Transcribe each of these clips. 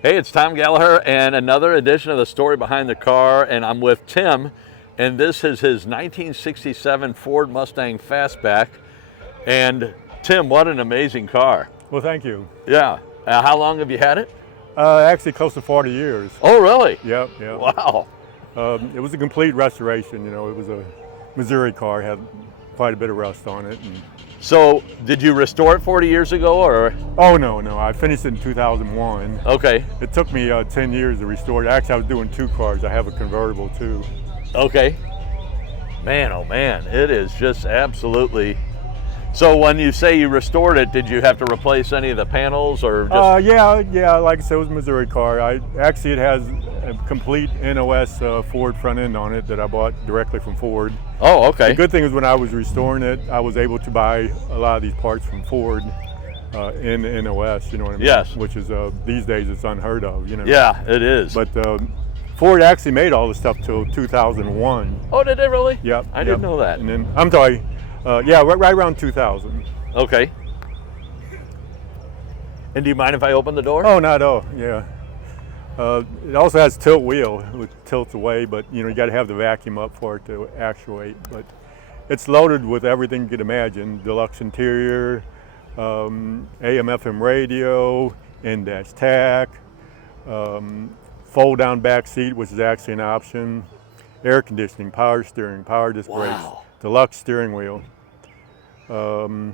Hey, it's Tom Gallagher and another edition of the Story Behind the Car, and I'm with Tim, and this is his 1967 Ford Mustang Fastback. And Tim, what an amazing car. Well, thank you. Yeah. How long have you had it? Actually, close to 40 years. Oh, really? Yep, yep. Wow. It was a complete restoration. You know, it was a Missouri car, had quite a bit of rust on it. And, So, did you restore it 40 years ago, or? oh, no, I finished it in 2001. Okay. It took me 10 years to restore it. Actually, I was doing two cars. I have a convertible, too. Okay. Man, oh man, it is just absolutely. So when you say you restored it, did you have to replace any of the panels or just? Yeah, like I said, it was a Missouri car. Actually, it has a complete NOS Ford front end on it that I bought directly from Ford. Oh, okay. The good thing is when I was restoring it, I was able to buy a lot of these parts from Ford in NOS, you know what I mean? Yes. Which is, these days, it's unheard of, you know? Yeah, it is. But Ford actually made all the stuff till 2001. Oh, did they really? Yep. I didn't know that. And then, I'm sorry, right around 2000. Okay. And do you mind if I open the door? Oh, not at all, yeah. It also has tilt wheel, which tilts away, but you know, you gotta have the vacuum up for it to actuate. But it's loaded with everything you could imagine: deluxe interior, AM/FM radio, in-dash tack, fold-down back seat, which is actually an option, air conditioning, power steering, power disc brakes, Wow. deluxe steering wheel. The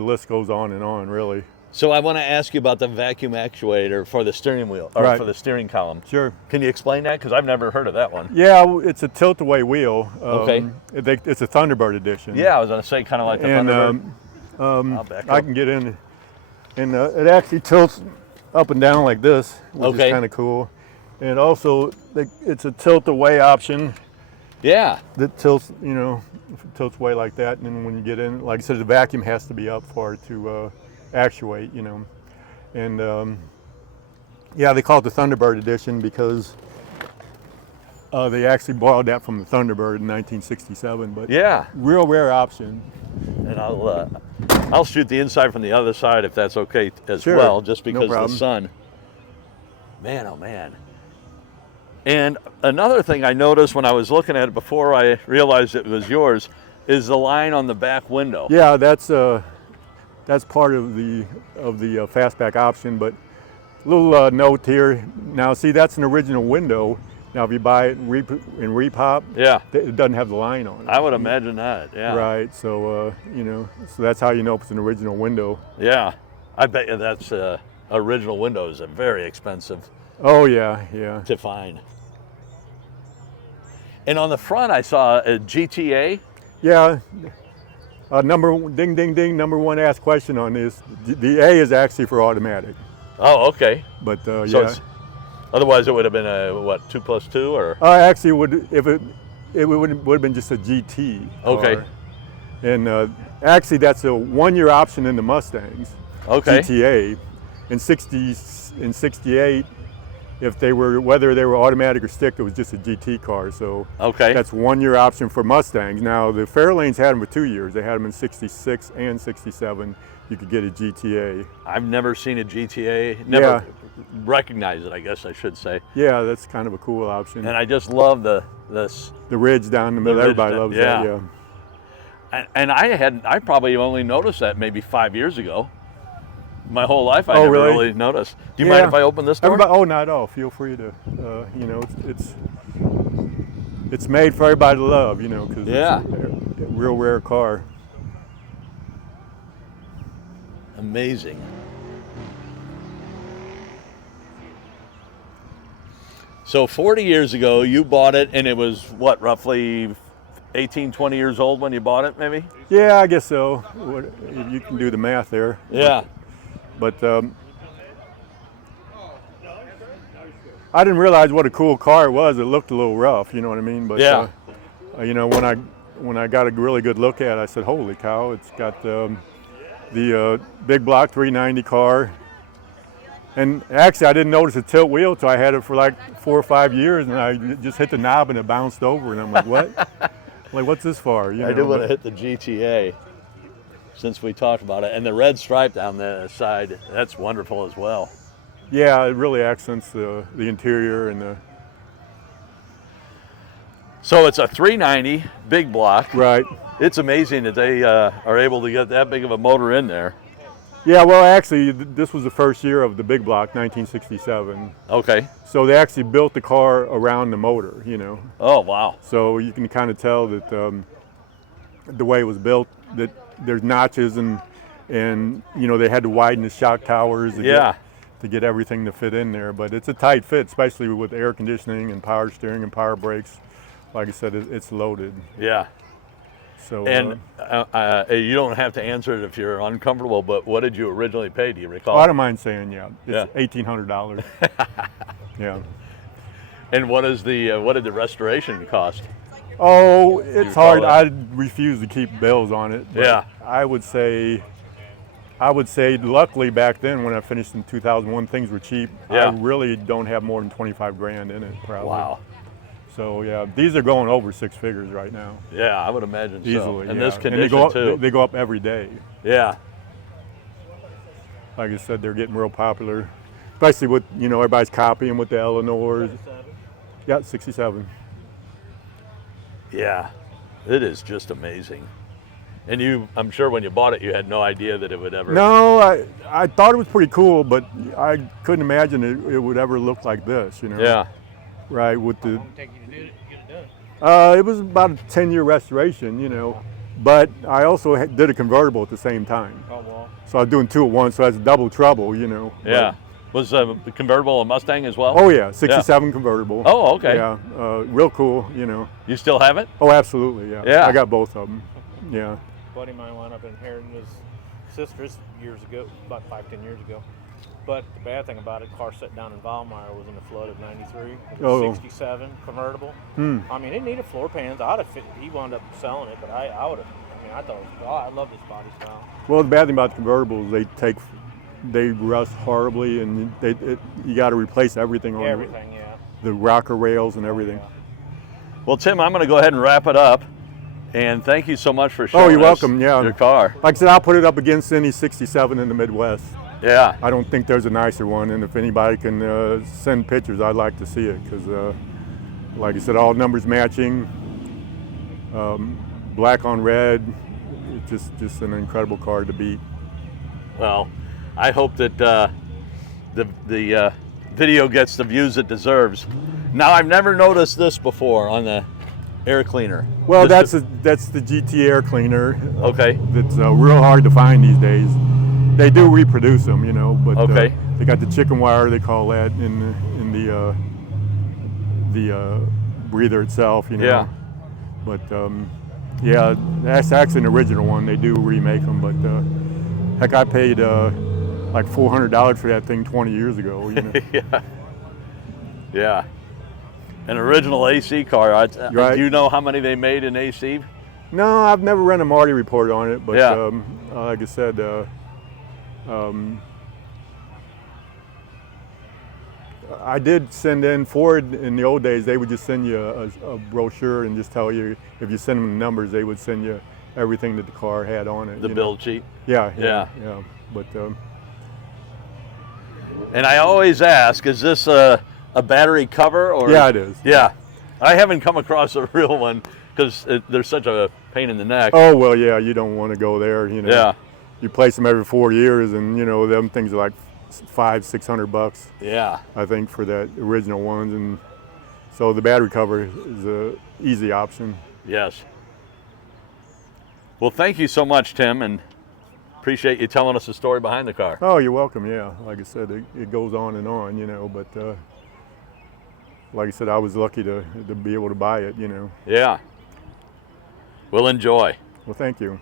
list goes on and on, really. So I want to ask you about the vacuum actuator for the steering wheel, or Right. for the steering column. Sure. Can you explain that? Because I've never heard of that one. Yeah, it's a tilt-away wheel. Okay. It's a Thunderbird edition. Yeah, I was going to say kind of like the And Thunderbird. I'll back I up. can get in, and it actually tilts up and down like this, which Okay. is kind of cool. And also, it's a tilt-away option Yeah. that tilts, tilts away like that. And then when you get in, like I said, the vacuum has to be up for it to actuate, you know. And yeah, they call it the Thunderbird edition because they actually borrowed that from the Thunderbird in 1967. But Yeah. real rare option. And I'll shoot the inside from the other side if that's okay as Sure. well, just No because of the problem. sun. Man, oh man. And another thing I noticed when I was looking at it before I realized it was yours is the line on the back window. Yeah, that's part of the fastback option. But little note here. Now, see, that's an original window. Now, if you buy it in repop, Yeah, it doesn't have the line on it. I would imagine that. Yeah. Right. So so that's how you know if it's an original window. Yeah. I bet you that's original windows are very expensive Oh yeah. to find. And on the front, I saw a GTA. Yeah. Number one asked question on this. The A is actually for automatic, Oh, okay. but So yeah. otherwise, it would have been a what, 2+2 or? Actually, it would have been just a GT car. Okay. And actually, that's a 1-year option in the Mustangs. Okay. GTA. In 68, whether they were automatic or stick, it was just a GT car. So Okay. that's 1-year option for Mustangs. Now the Fairlanes had them for 2 years. They had them in 66 and 67. You could get a GTA. I've never seen a GTA. Never Yeah. recognized it, I guess I should say. Yeah, that's kind of a cool option. And I just love this. The ridge down the middle. ridge Everybody down- loves yeah. that. Yeah. And I probably only noticed that maybe 5 years ago. My whole life I Oh, never really? really noticed. Do you mind if I open this door? Oh, not at all. Feel free to. It's made for everybody to love. Because Yeah. it's a real rare car. Amazing. So 40 years ago, you bought it, and it was what, roughly 18, 20 years old when you bought it, maybe? Yeah, I guess so. You can do the math there. Yeah. But I didn't realize what a cool car it was. It looked a little rough, you know what I mean? But Yeah. when I got a really good look at it, I said, "Holy cow! It's got the big block 390 car." And actually, I didn't notice a tilt wheel till I had it for like 4 or 5 years, and I just hit the knob and it bounced over, and I'm like, "What? Like, what's this for?" I do want to hit the GTA since we talked about it. And the red stripe down the side, that's wonderful as well. Yeah, it really accents the interior and the. So it's a 390 big block. Right. It's amazing that they are able to get that big of a motor in there. Yeah, well, actually, this was the first year of the big block, 1967. Okay. So they actually built the car around the motor, you know. Oh, wow. So you can kind of tell that the way it was built, that there's notches and you know, they had to widen the shock towers to get everything to fit in there. But it's a tight fit, especially with air conditioning and power steering and power brakes. Like I said, it's loaded. Yeah. So And you don't have to answer it if you're uncomfortable, but what did you originally pay? Do you recall? I don't mind saying, it's $1,800. Yeah. And what did the restoration cost? Oh, it's hard. that? I refuse to keep bills on it. But Yeah. I would say, luckily back then when I finished in 2001, things were cheap. Yeah. I really don't have more than 25 grand in it, probably. Wow. So yeah, these are going over 6 figures right now. Yeah, I would imagine so. Easily. In yeah. this And condition too. they go up every day. Yeah. Like I said, they're getting real popular, especially with, you know, everybody's copying with the Eleanors. Yeah, 67. Yeah. It is just amazing. And I'm sure when you bought it, you had no idea that it would ever. No, I thought it was pretty cool, but I couldn't imagine it would ever look like this, you know. Yeah. Right, with the. How long did it take you to get it done? It was about a 10-year restoration, you know, but I also did a convertible at the same time. Oh, well. So I was doing 2 at once, so that's double trouble, you know. Yeah. Was the convertible a Mustang as well? Oh yeah, 67 convertible. Oh, okay. Yeah, real cool, you know. You still have it? Oh, absolutely, yeah. Yeah. I got both of them. Yeah. A buddy of mine wound up inheriting his sister's years ago, about 5-10 years ago. But the bad thing about it, car set down in Valmeyer was in the flood of '93. It was 67 convertible. I mean, it needed floor pans. I'd have fit. He wound up selling it, but I would have. I mean, I thought, I love this body style. Well, the bad thing about the convertibles, they rust horribly, and you got to replace everything on Everything, yeah. the rocker rails and everything. Well, Tim, I'm going to go ahead and wrap it up. And thank you so much for showing you're us welcome, yeah. your car. Like I said, I'll put it up against any 67 in the Midwest. Yeah. I don't think there's a nicer one, and if anybody can send pictures, I'd like to see it, because like I said, all numbers matching, black on red, it's just an incredible car to beat. Well, I hope that the video gets the views it deserves. Now, I've never noticed this before on the air cleaner. Well, that's the GT air cleaner. Okay. That's real hard to find these days. They do reproduce them, you know, but Okay. They got the chicken wire, they call that, in the breather itself, you know. Yeah. But yeah, that's actually an original one. They do remake them, but heck, I paid like $400 for that thing 20 years ago. You know. Yeah. Yeah. An original AC car. Right. Do you know how many they made in AC? No, I've never run a Marty report on it, but Yeah. like I said, I did send in Ford in the old days. They would just send you a brochure and just tell you, if you send them the numbers, they would send you everything that the car had on it. The you build know. sheet? Yeah. Yeah. But And I always ask, is this a battery cover? Or? yeah, it is. Yeah. I haven't come across a real one because they're such a pain in the neck. Oh well, yeah. You don't want to go there. You know. Yeah. You place them every 4 years, and you know them things are like $500-600. Yeah. I think for that original ones, and so the battery cover is a easy option. Yes. Well, thank you so much, Tim, and appreciate you telling us the story behind the car. Oh, you're welcome. Yeah, like I said, it goes on and on, you know. But like I said, I was lucky to be able to buy it, you know. Yeah. We'll enjoy. Well, thank you.